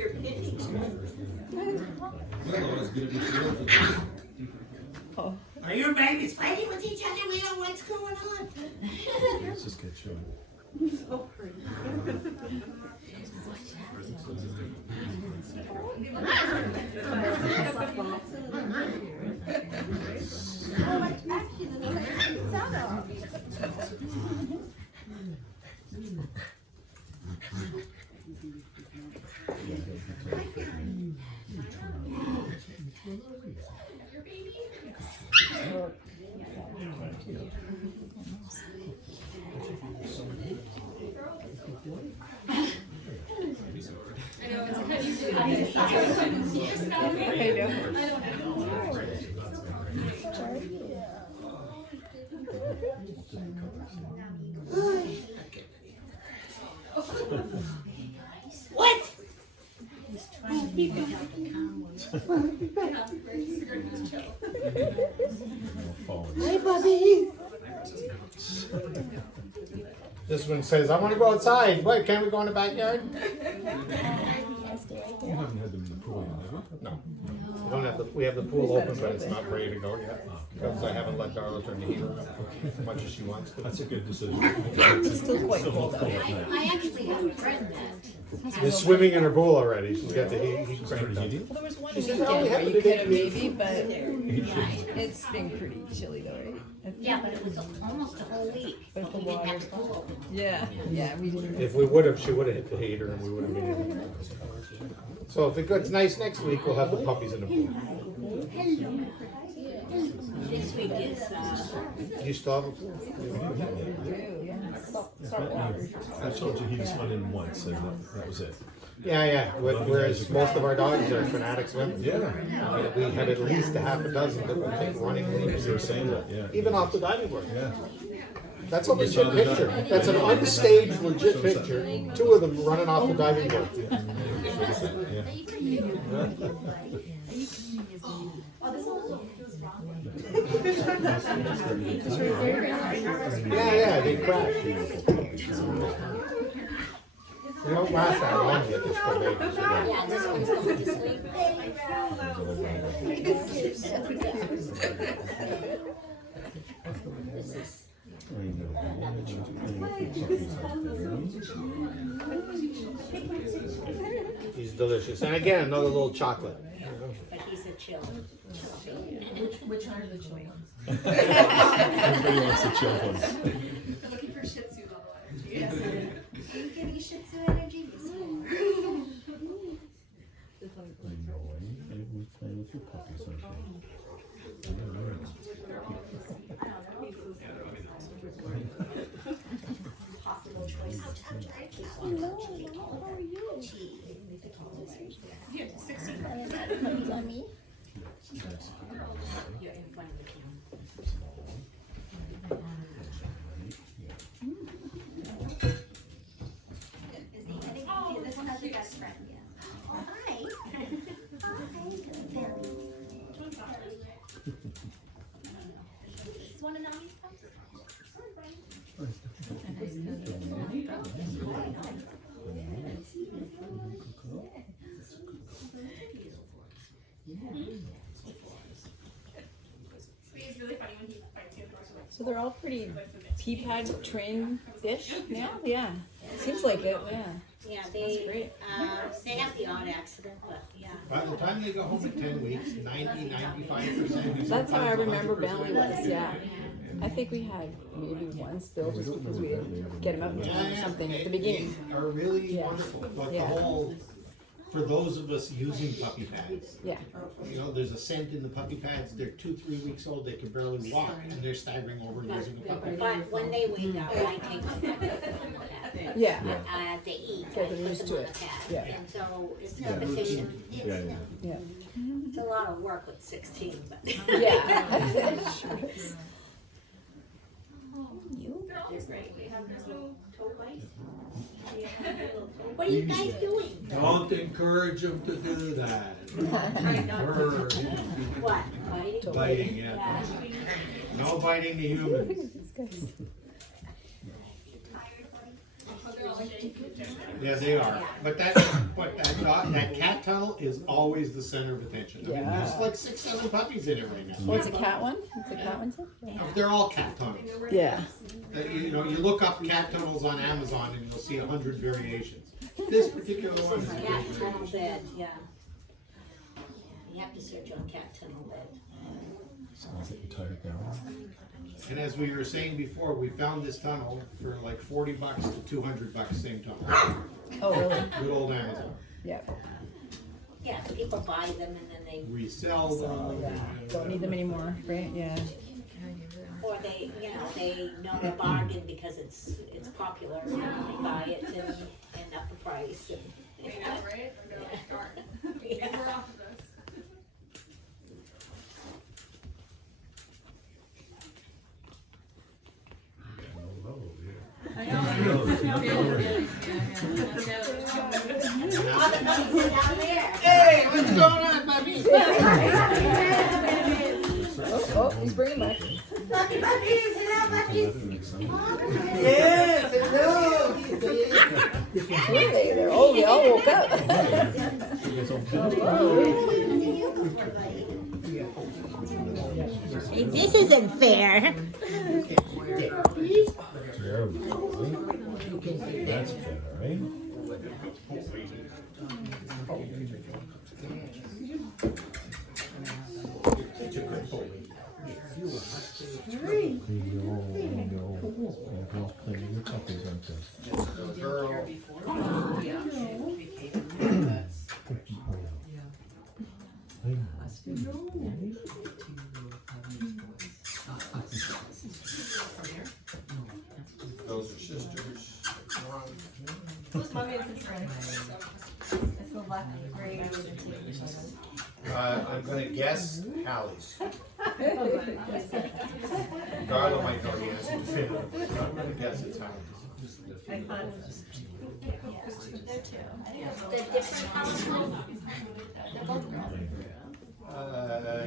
You're pitching. Oh. Are your babies fighting with each other? We don't know what's going on. Let's just get you. So pretty. What? Hey, Bubby. This one says, I want to go outside. Wait, can't we go in the backyard? You haven't had them in the pool yet, have you? No. We don't have the, we have the pool open, but it's not ready to go yet. Because I haven't let Darla turn the heater up as much as she wants to. That's a good decision. It's still quite cold out. I actually have a friend that. She's swimming in her pool already. She's got the heat cranked up. Heating? Well, there was one She said, weekend "Oh, we where have you to could do have it." maybe, but it's been pretty chilly though, right? Yeah, but it was almost a whole week. But But the we didn't have water's the pool open. Yeah, yeah, we didn't. If we would have, she would have hit the heater and we would have been in. So if it gets nice next week, we'll have the puppies in the pool. This week is, You still have a pool? Salt water. I told you he just went in once and that was it. Yeah, yeah. Whereas most of our dogs are fanatic swimmers. Yeah. I mean, we have at least a half a dozen that will take running leaps. You were saying that, yeah. Even off the diving board. Yeah. That's a legit picture. That's an unstaged legit picture. Two of them running off the diving board. Yeah, yeah, they crash. They don't last that long yet, they're still babies. yeah, this one's going to sleep. He's delicious. And again, another little chocolate. But he's a chill. Which one are the chili ones? Everybody wants the chill ones. I'm looking for Shih Tzu level energy. Yes. Are you giving Shih Tzu energy? Who's playing with your puppies, aren't Possible choice. Here, 16. You're in front of the camera. This one has your best friend, yeah. Oh, hi. Hi, good belly. Is one of Nami's pups? It's really funny when he fights you. So they're all pretty pea pad trained-ish now? Yeah. Seems like it, yeah. Yeah, That's they, great. they have the odd accident, but yeah. By the time they go home at 10 weeks, 90–95%. That's how I remember Bentley was, yeah. I think we had maybe one spill just because we didn't get him out in time or something at the beginning. They are really Yeah. wonderful, but Yeah. the whole, for those of us using puppy pads, Yeah. you know, there's a scent in the puppy pads, they're 2–3 weeks old, they can barely walk, and they're staggering over using a puppy pad. But when they wake up, I take them Yeah. they eat, I Get them put used them to on the it. pad. Yeah. And so it's repetition. Yeah. Yeah. It's a lot of work with 16, but. Yeah. Sure is. They're great. What are you guys doing? Don't encourage them to do that. Encourage. What, biting? Biting, yeah. No biting the humans. Oh, they're all Yeah, they are. But that cat tunnel is always the center of attention. I mean, there's like 6, 7 puppies in it right now. Well, it's a cat one? It's a cat one too? They're all cat tunnels. Yeah. You know, you look up cat tunnels on Amazon and you'll see 100 variations. This particular one is a Cat great tunnel variation. bed, yeah. You have to search on cat tunnel bed. Sounds like you're tired now. And as we were saying before, we found this tunnel for like $40 to $200, same tunnel. Oh, really? Good old Amazon. Yeah. Yeah, people buy them and then they, Resell them. Yeah. Don't need them anymore, right? Yeah. or they, you know, they know a bargain because it's popular and they buy it and up the price and. I know, right? Or go, darn. Yeah. We're off of this. All the puppies are down there. Hey, what's going on, buddy? Oh, he's bringing back. Puppies, hello, puppies. Yes, hello. Really? Oh, they all woke up. This isn't fair. That's better, right? Everyone's playing with puppies, aren't they? Girl. Those are sisters. I'm gonna guess Hallie's. Darla might know the answer definitively, but I'm gonna guess it's Hallie's. The different households.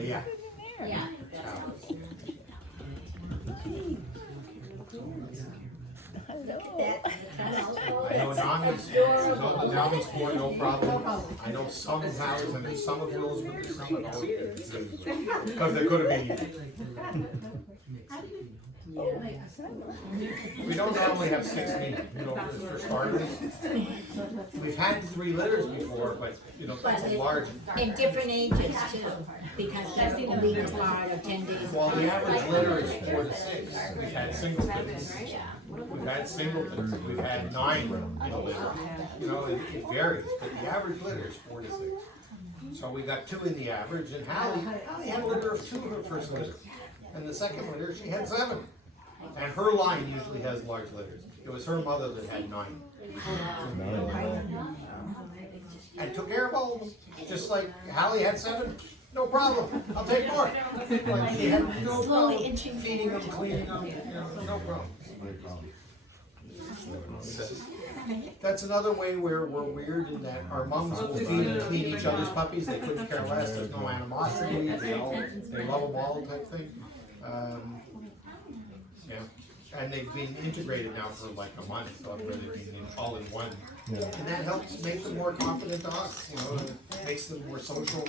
Yeah. Yeah. I know Nami's scored no problem. I know some of Hallie's, and some of Will's with the some of those. Because they could have been you. We don't normally have 16, you know, for starters. We've had 3 litters before, but, you know, that's a large. In different ages too, because they're a week apart or 10 days Well, apart. the average litter is 4 to 6. We've had singletons. We've had singletons. We've had 9 in a litter. You know, it varies, but the average litter is 4 to 6. So we got 2 in the average, and Hallie had a litter of 2 her first litter. And the second litter, she had 7. And her line usually has large litters. It was her mother that had 9. And took care of all of them. Just like Hallie had 7, no problem. I'll take more. Like she had no problem feeding them, cleaning them, you know, no problem. That's another way where we're weird in that our moms will feed and clean each other's puppies. They couldn't care less. There's no animosity. They love them all type thing. Yeah. And they've been integrated now for like a month, so where they've been all in one. Yeah. And that helps make them more confident dogs, you know, it makes them more social.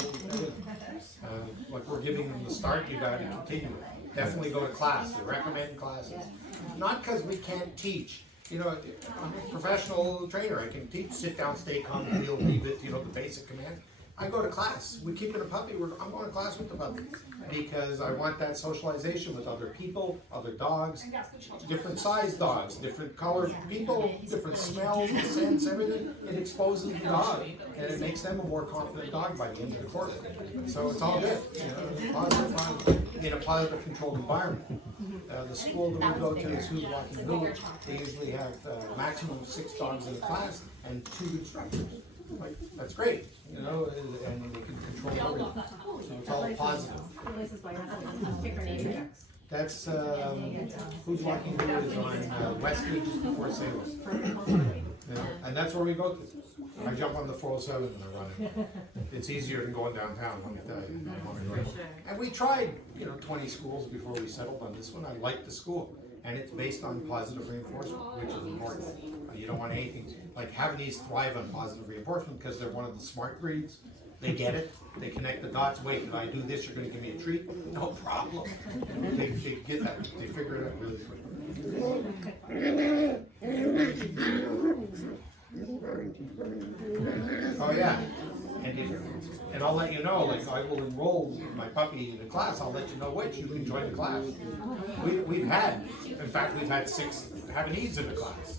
Like we're giving them the start, you gotta continue it. Definitely go to class, they recommend classes. Not because we can't teach. You know, I'm a professional trainer, I can teach sit down, stay calm, feel, leave it, you know, the basic command. I go to class, we keep it a puppy, I'm going to class with the puppy. Because I want that socialization with other people, other dogs, different size dogs, different color people, different smells, scents, everything. It exposes the dog, and it makes them a more confident dog by the end of the course. So it's all good, you know, positive fun in a positive, controlled environment. The school that we go to is Who's Walking Village. They usually have a maximum of 6 dogs in a class and 2 instructors. Like, that's great, you know, and they can control everything. So it's all positive. That's, Who's Walking Village is on Westgate just before Salem. Yeah, and that's where we go to. I jump on the 407 and I run it. It's easier than going downtown, let me tell you. And we tried, you know, 20 schools before we settled on this one. I liked the school. and it's based on positive reinforcement, which is important. You don't want anything, like Havanese thrive on positive reinforcement because they're one of the smart breeds. They get it, they connect the dots, wait, if I do this, you're gonna give me a treat? No problem. They get that, they figure it out really quick. Oh yeah, and I'll let you know, like I will enroll my puppy in a class, I'll let you know which, you can join the class. We've had 6 Havanese in the class,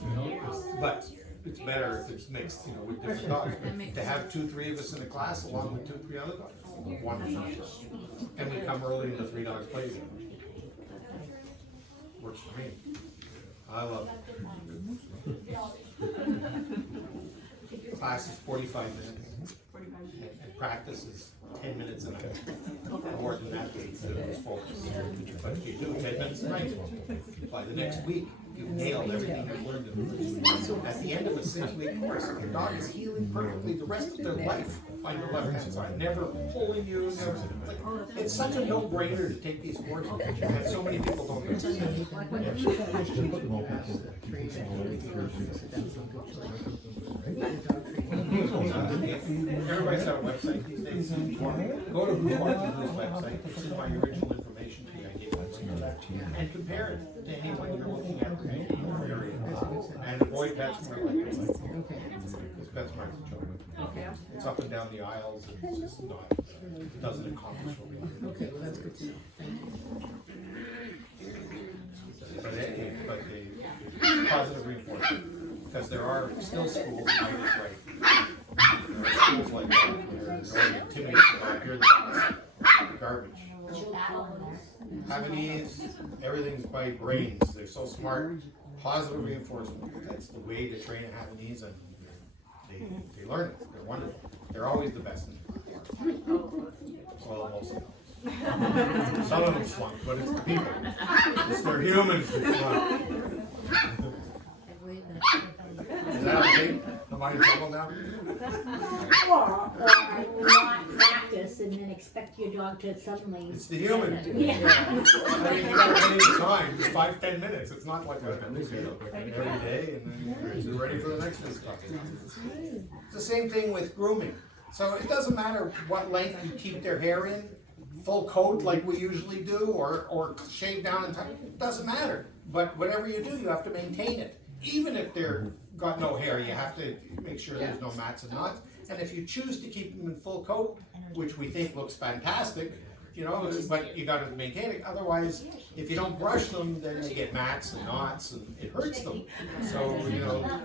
but it's better if it's mixed, with different dogs. To have 2-3 of us in the class along with 2-3 other dogs, wonderful. And we come early and the 3 dogs play together. Works for me. I love it. Class is 45 minutes. And practice is 10 minutes a night. More than that, it's focus. But if you do 10 minutes a night, by the next week, you've nailed everything you've learned. At the end of a 6-week course, your dog is healing perfectly the rest of their life on your left-hand side. Never pulling you, never. It's such a no-brainer to take these courses, and so many people don't understand. Everybody's got a website these days. Go to Blue website, this is my original information sheet I gave you, and compare it to anyone you're looking at in your area. And avoid PetSmart like this. Because PetSmart's a joke. It's up and down the aisles, and it's just not, it doesn't accomplish what we want. Okay, well, that's good to know. Thank you. But the positive reinforcement, because there are still schools that might is right. There are schools like that where they're intimidated by hear the garbage. Havanese, everything's by brains. They're so smart. Positive reinforcement. That's the way to train a Havanese, and they learn it. They're wonderful. They're always the best in the class. Well, most of them. Some of them flunk, but it's the people. It's their humans that flunk. Is that okay? Am I in trouble now? Or not practice and then expect your dog to suddenly. It's the human. Yeah. I mean, you gotta put in the time, it's 5-10 minutes, it's not like every day, and then you're ready for the next one. It's the same thing with grooming. So it doesn't matter what length you keep their hair in, full coat like we usually do, or shave down and it doesn't matter. But whatever you do, you have to maintain it. Even if they're got no hair, you have to make sure there's no mats and knots. And if you choose to keep them in full coat, which we think looks fantastic, but you gotta maintain it. Otherwise, if you don't brush them, then they get mats and knots and it hurts them. So,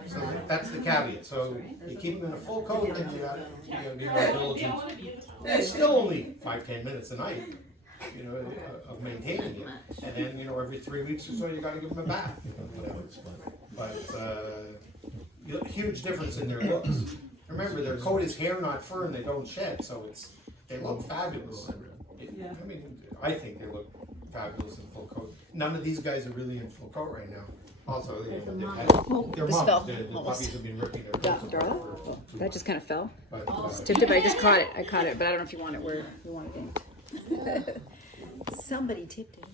so that's the caveat. So you keep them in a full coat, then you gotta be more diligent. And it's still only 5-10 minutes a night, of maintaining it. And then, every 3 weeks or so, you gotta give them a bath. But huge difference in their looks. Remember, their coat is hair, not fur, and they don't shed, so they look fabulous. I think they look fabulous in full coat. None of these guys are really in full coat right now. Also, their this moms, fell. the puppies have been ripping their coats apart. That just kind of fell. But, Tipped it, but I just caught it. I caught it, but I don't know if you want it where you want it in. Somebody tipped it.